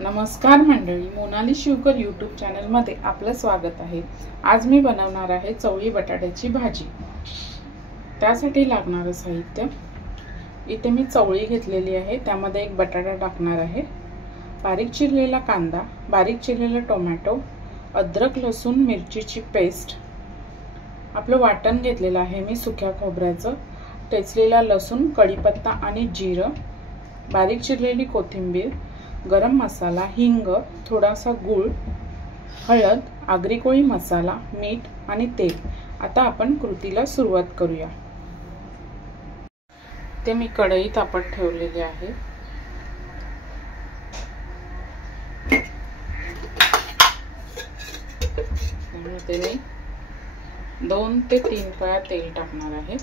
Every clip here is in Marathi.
नमस्कार मंडळी, मोनाली शिवकर यूट्यूब चॅनलमध्ये आपलं स्वागत आहे। आज मी बनवणार आहे चवळी बटाट्याची भाजी। त्यासाठी लागणारे साहित्य, इथे मी चवळी घेतलेली आहे, त्यामध्ये एक बटाटा टाकणार आहे, बारीक चिरलेला कांदा, बारीक चिरलेला टोमॅटो, अद्रक लसूण मिरचीची पेस्ट, आपलं वाटण घेतलेलं आहे मी सुक्या खोबऱ्याचं, ठेचलेला लसूण, कढीपत्ता आणि जिरं, बारीक चिरलेली कोथिंबीर, गरम मसाला, हिंग, थोडासा गूळ, हळद, आगरी कोळी मसाला, मीठ आणि तेल। आता आपण कृतीला सुरुवात करूया। ते मी कढई तापत ठेवलेली आहे। त्यामध्ये मी 2 ते 3 पळ्या तेल टाकणार आहे।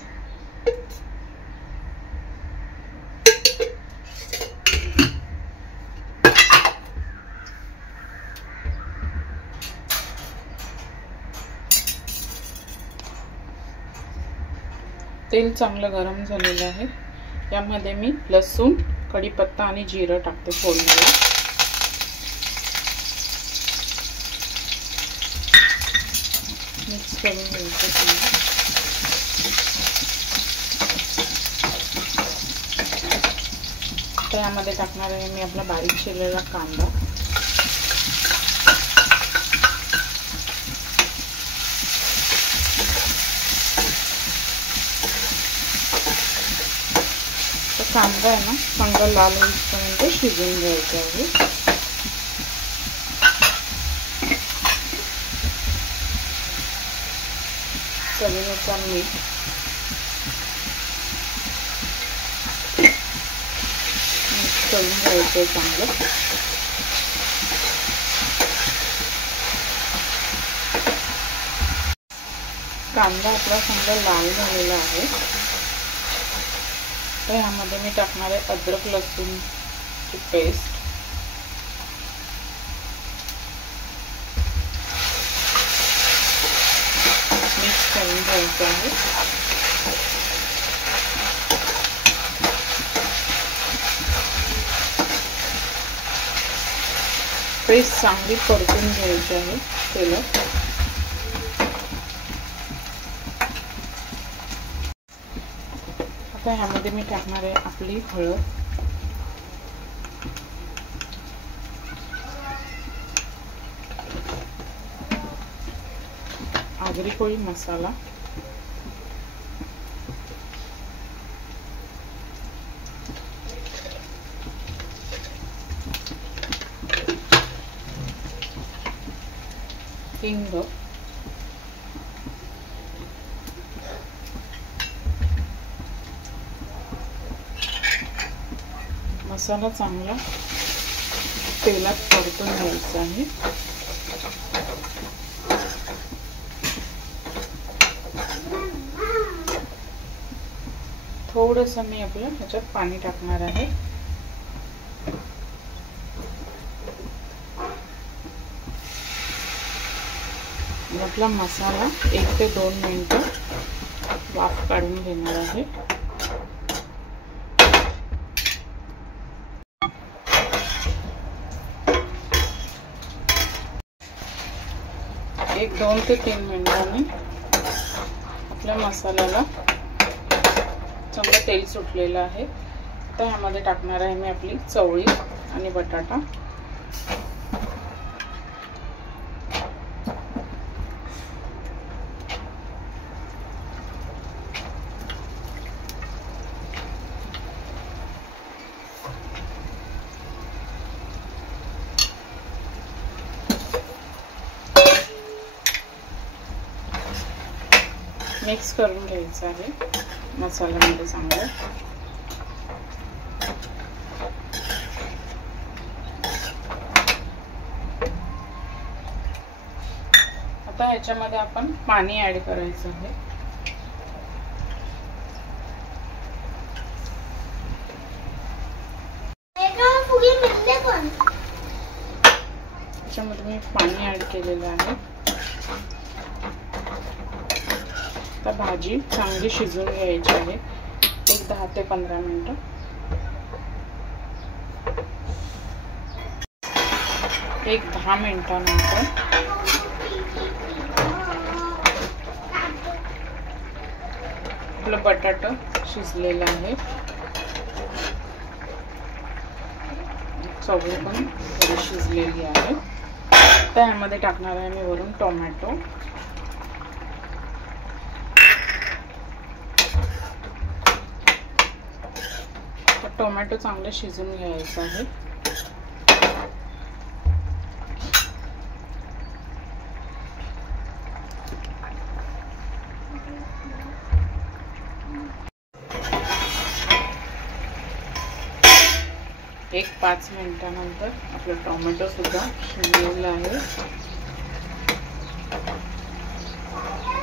तेल चांगलं गरम झालेलं आहे। यामध्ये मी लसूण, कढीपत्ता आणि जिरं टाकते फोडणीला। मिक्स करून घ्यायचं। त्यामध्ये टाकणार आहे मी आपला बारीक चिरलेला कांदा, कांदा आहे ना चांगला लाल होईपर्यंत शिजवून घ्यायचा आहे। चवीनुसार मीठ, मिक्स करून घ्यायचं चांगलं। कांदा आपला चांगला लाल झालेला आहे। यामध्ये मी टाकणार आहे अद्रक लसूणची पेस्ट, मिक्स करून घ्यायचं आहे। पेस्ट चांगली परतून घ्यायची आहे तेलात। आता ह्यामध्ये मी टाकणार आहे आपली हळद, आगरी कोळी मसाला, हिंग, मसाला चांगला तेलात परतून घ्यायचा आहे। थोडंसं मी आपलं ह्याच्यात पाणी टाकणार आहे। आपला मसाला 1 ते 2 मिनिटं वाफ काढून घेणार आहे। 1-2 ते 3 मिनिटांनी आपल्या मसाल्याला चांगलं तेल सुटलेलं आहे। तर ह्यामध्ये टाकणार आहे मी आपली चवळी आणि बटाटा। मिक्स करून घ्यायचं आहे मसाल्यामध्ये चांगलं। आता ह्याच्यामध्ये आपण पाणी ऍड करायचं आहे। ह्याच्यामध्ये मी पाणी ऍड केलेलं आहे। आता भाजी चांगली शिजवून घ्यायची आहे 10 ते 15 मिनिटं। एक 10 मिनिटानंतर आपलं बटाटा शिजलेलं आहे. चवळी पण थोडी शिजलेली आहे. त्यामध्ये टाकणार आहे मी वरून टोमॅटो. टोमॅटो चांगलं शिजून घ्यायचं आहे. एक 5 मिनिटानंतर आपलं टोमॅटो सुद्धा शिजलेलं आहे.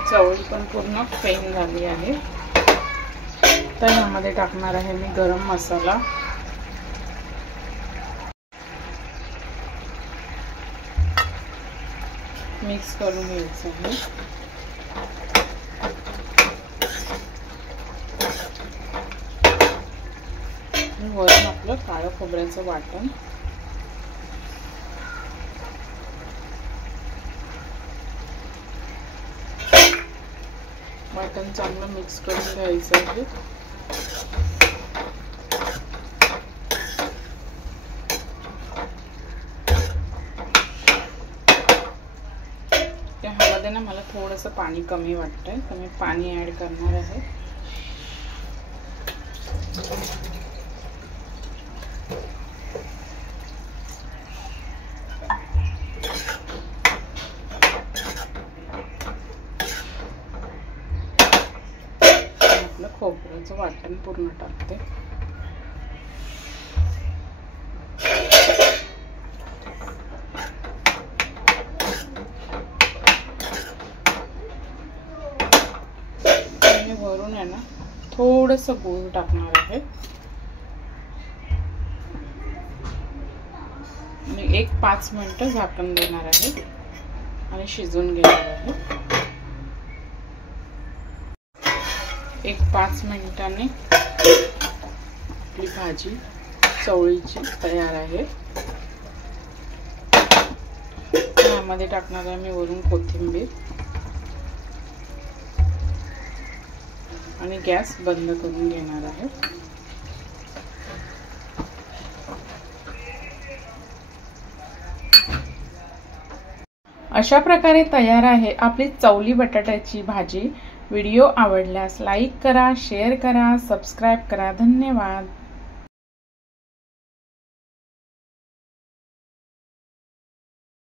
चवळी पण पूर्ण फेन झाली आहे. तर यामध्ये टाकणार आहे मी गरम मसाला. मिक्स करून घ्यायचं आहे. वरून आपलं काळं खोबऱ्याचं वाटण. वाटण चांगलं मिक्स करून घ्यायचं आहे. ह्यामध्ये ना मला थोडंसं पाणी कमी वाटतंय, तर मी पाणी ऍड करणार आहे. आपलं खोबऱ्याचं वाटण पूर्ण टाकते. वरून आहे ना थोडंसं गूळ टाकणार आहे आणि एक 5 मिनिटं झाकण देणार आहे आणि शिजवून घेणार आहे. एक 5 मिनिटांनी आपली भाजी चवळीची तयार आहे. यामध्ये टाकणार आहे मी वरून कोथिंबीर आणि गॅस बंद करून घेणार आहे. अशा प्रकारे तयार आहे आपली चवली बटाट्याची भाजी. व्हिडिओ आवडल्यास लाईक करा, शेअर करा, सबस्क्राईब करा. धन्यवाद.